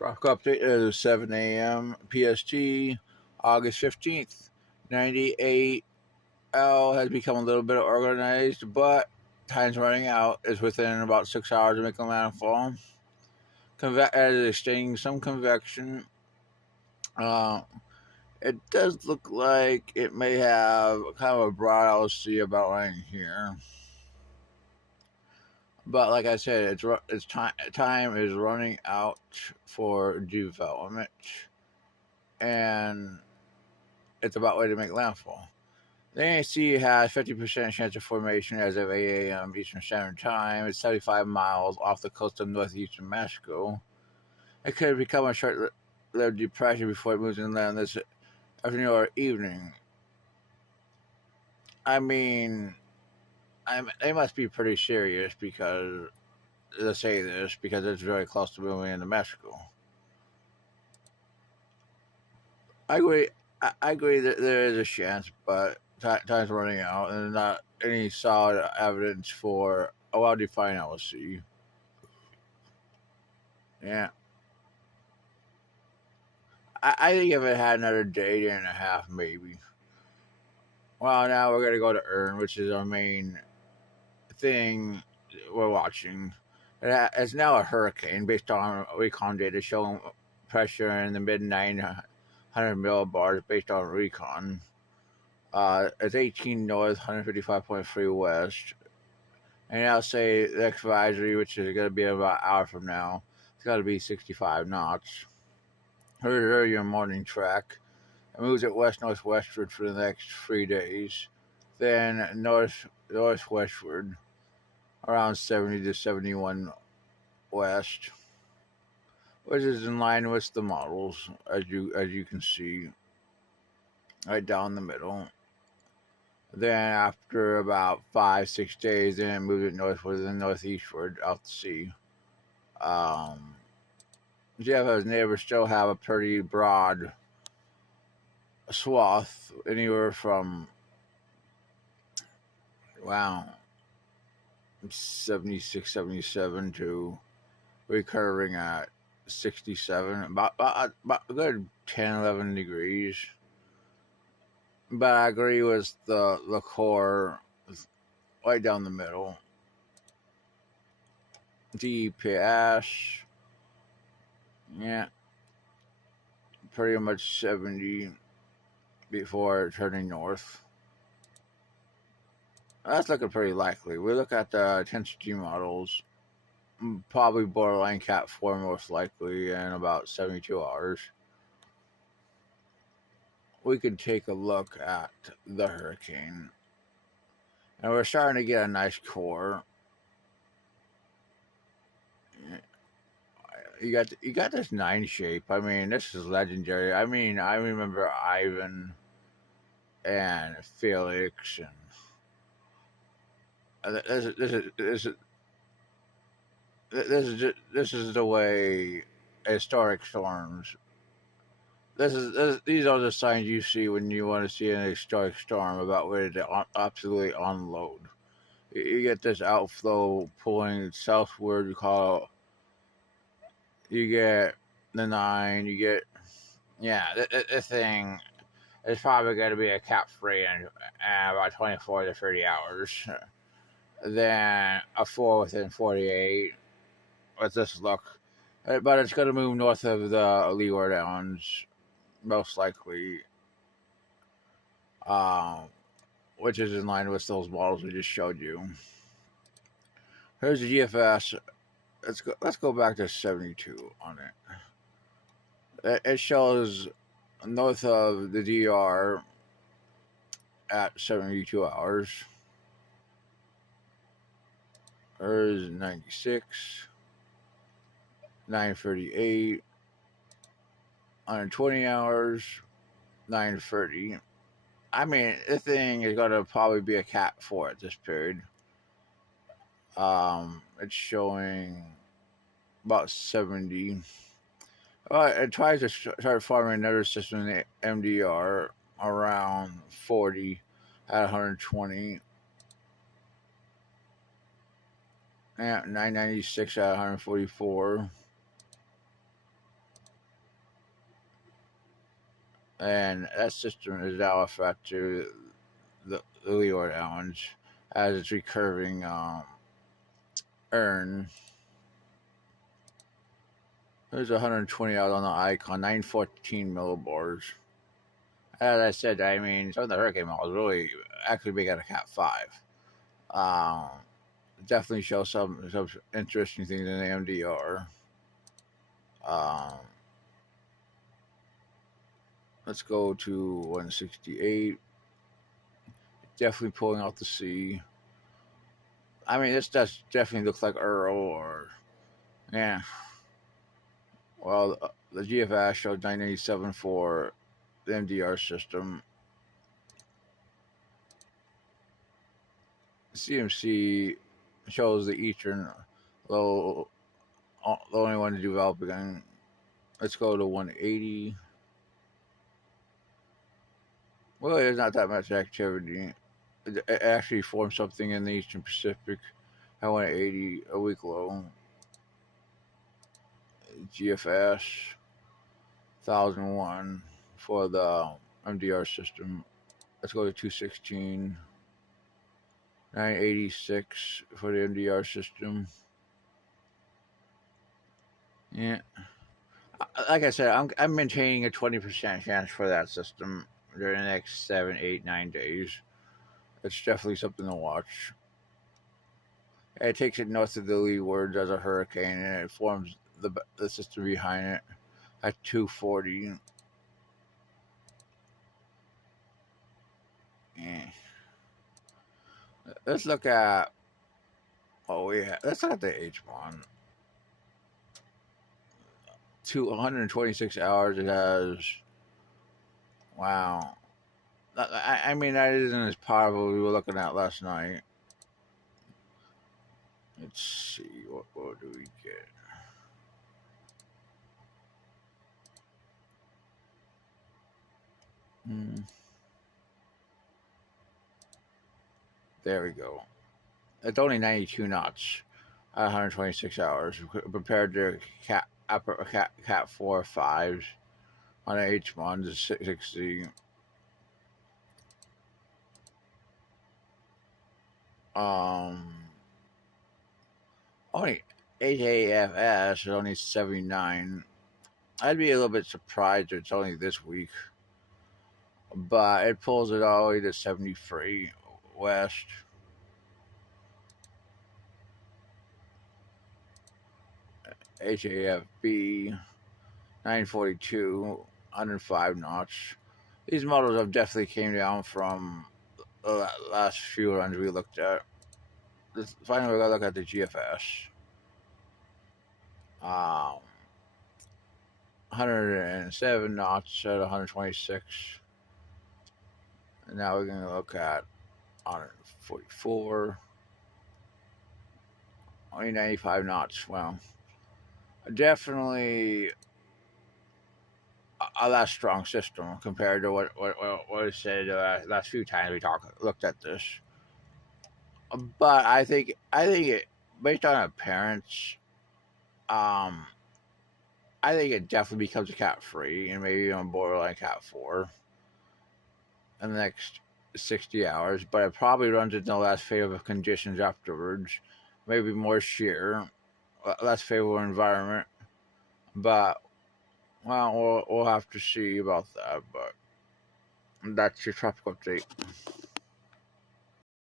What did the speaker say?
Rock update is 7 a.m. PST, August 15th. 98L has become a little bit organized, but time's running out. It's within about 6 hours of making landfall. As it's staying some convection. Uh, it does look like it may have kind of a broad LC about right here. But like I said, it's time is running out for development, and it's about ready to make landfall. The ANC has 50% chance of formation as of 8 a.m. Eastern Standard Time. It's 75 miles off the coast of northeastern Mexico. It could become a short-lived depression before it moves inland this afternoon or evening. I mean, they must be pretty serious because to say this because it's very close to moving into Mexico. I agree. I agree that there is a chance, but time's running out, and there's not any solid evidence for a well-defined LC. Yeah, I think if it had another day and a half, maybe. Well, now we're gonna go to Erin, which is our main thing we're watching. It's now a hurricane based on recon data showing pressure in the mid 900 millibars based on recon. It's 18 north, 155.3 west. And I'll say the next advisory, which is going to be about an hour from now, it's got to be 65 knots. Here's your morning track. It moves at west-northwestward for the next 3 days. Then northwestward, around 70 to 71 west, which is in line with the models, as you can see, right down the middle. Then after about 5-6 days, then it moves it northward and northeastward out to sea. Jeff's neighbors still have a pretty broad swath, anywhere from 76, 77 to recurring at 67, about a good 10, 11 degrees. But I agree with the core right down the middle. DPS, yeah, pretty much 70 before turning north. That's looking pretty likely. We look at the intensity models, probably borderline Cat 4 most likely in about 72 hours. We could take a look at the hurricane. And we're starting to get a nice core. You got this 9 shape. I mean, this is legendary. I mean, I remember Ivan and Felix and this is the way historic storms. These are the signs you see when you want to see an historic storm about ready to absolutely unload. You get this outflow pulling southward. You get the 9. You get the thing is probably going to be a Cat 3 in about 24 to 30 hours. Then a 4 within 48 with this look. But it's going to move north of the Leeward Islands, most likely, which is in line with those models we just showed you. Here's the GFS. Let's go back to 72 on it. It shows north of the DR at 72 hours. There's 96, 938, 120 hours, 930. I mean, this thing is going to probably be a Cat 4 at this period. It's showing about 70. It tries to start forming another system in the MDR around 40 at 120. Yeah, 996 at 144. and that system is now affected to the Leeward Islands as it's recurving Erin. There's 120 out on the icon, 914 millibars. As I said, I mean, some of the hurricane models really actually make it a Cat 5. Um, Definitely show some interesting things in the MDR. Um, let's go to 168. Definitely pulling out the C. I mean, this does definitely looks like Earl or yeah. Well, the GFS showed 987 for the MDR system. CMC shows the Eastern low, the only one to develop again. Let's go to 180. Well, there's not that much activity. It actually formed something in the Eastern Pacific at 180, a week low. GFS 1001 for the MDR system. Let's go to 216. 986 for the MDR system. Yeah. Like I said, I'm maintaining a 20% chance for that system during the next 7, 8, 9 days. It's definitely something to watch. It takes it north of the leeward as a hurricane, and it forms the system behind it at 240. Yeah. Let's look at let's look at the H1. 126 hours it has. Wow. I mean, that isn't as powerful as we were looking at last night. Let's see, what do we get? There we go. It's only 92 knots at 126 hours compared to cat 4 or 5s on the H1 to 60. Only HAFS is only 79. I'd be a little bit surprised if it's only this week, but it pulls it all the way to 73 west. HAFB 942, 105 knots. These models have definitely came down from the last few runs we looked at. Finally, we gotta look at the GFS. 107 knots at 126. And now we're going to look at 144. Only 95 knots. Well, definitely a less strong system compared to what I said last few times we looked at this. But I think it, based on appearance, I think it definitely becomes a Cat 3 and maybe on borderline Cat 4 in the next 60 hours. But it probably runs into less favorable conditions afterwards. Maybe more sheer, less favorable environment. But, well, we'll have to see about that. But that's your tropical update.